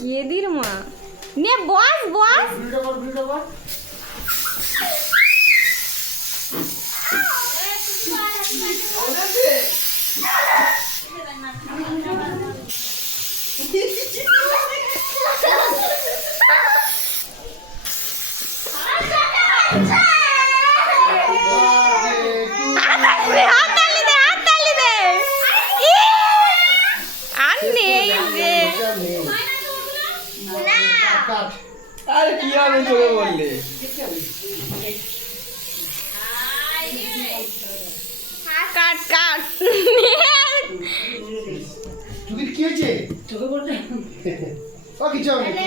গেদির মা নে বস বস আরে কি হবে তোকে বললে কাট কাট তুই কি হয়েছে তোকে বলতে ও কিছু হবে না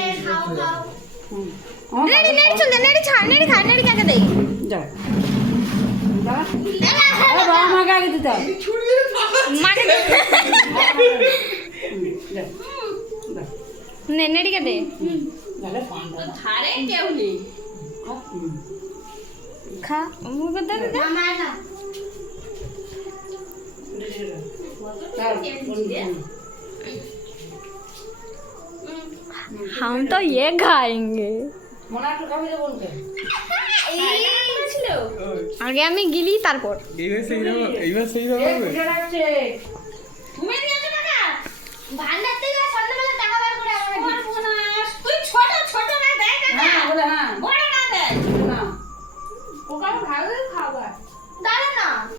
নেড়ি নেড়ি চল নেড়ি ছা নেড়ি খা নেড়ি কাকে দেই যাও বাবা আমাকে আগে দিতে হবে মাকে নে নেড়ি কে দে ধারে কেউ নেই খা মুখে দে দে हम तो ये खाएंगे আগে আমি গিলি তারপর এইবার সেই রকম হবে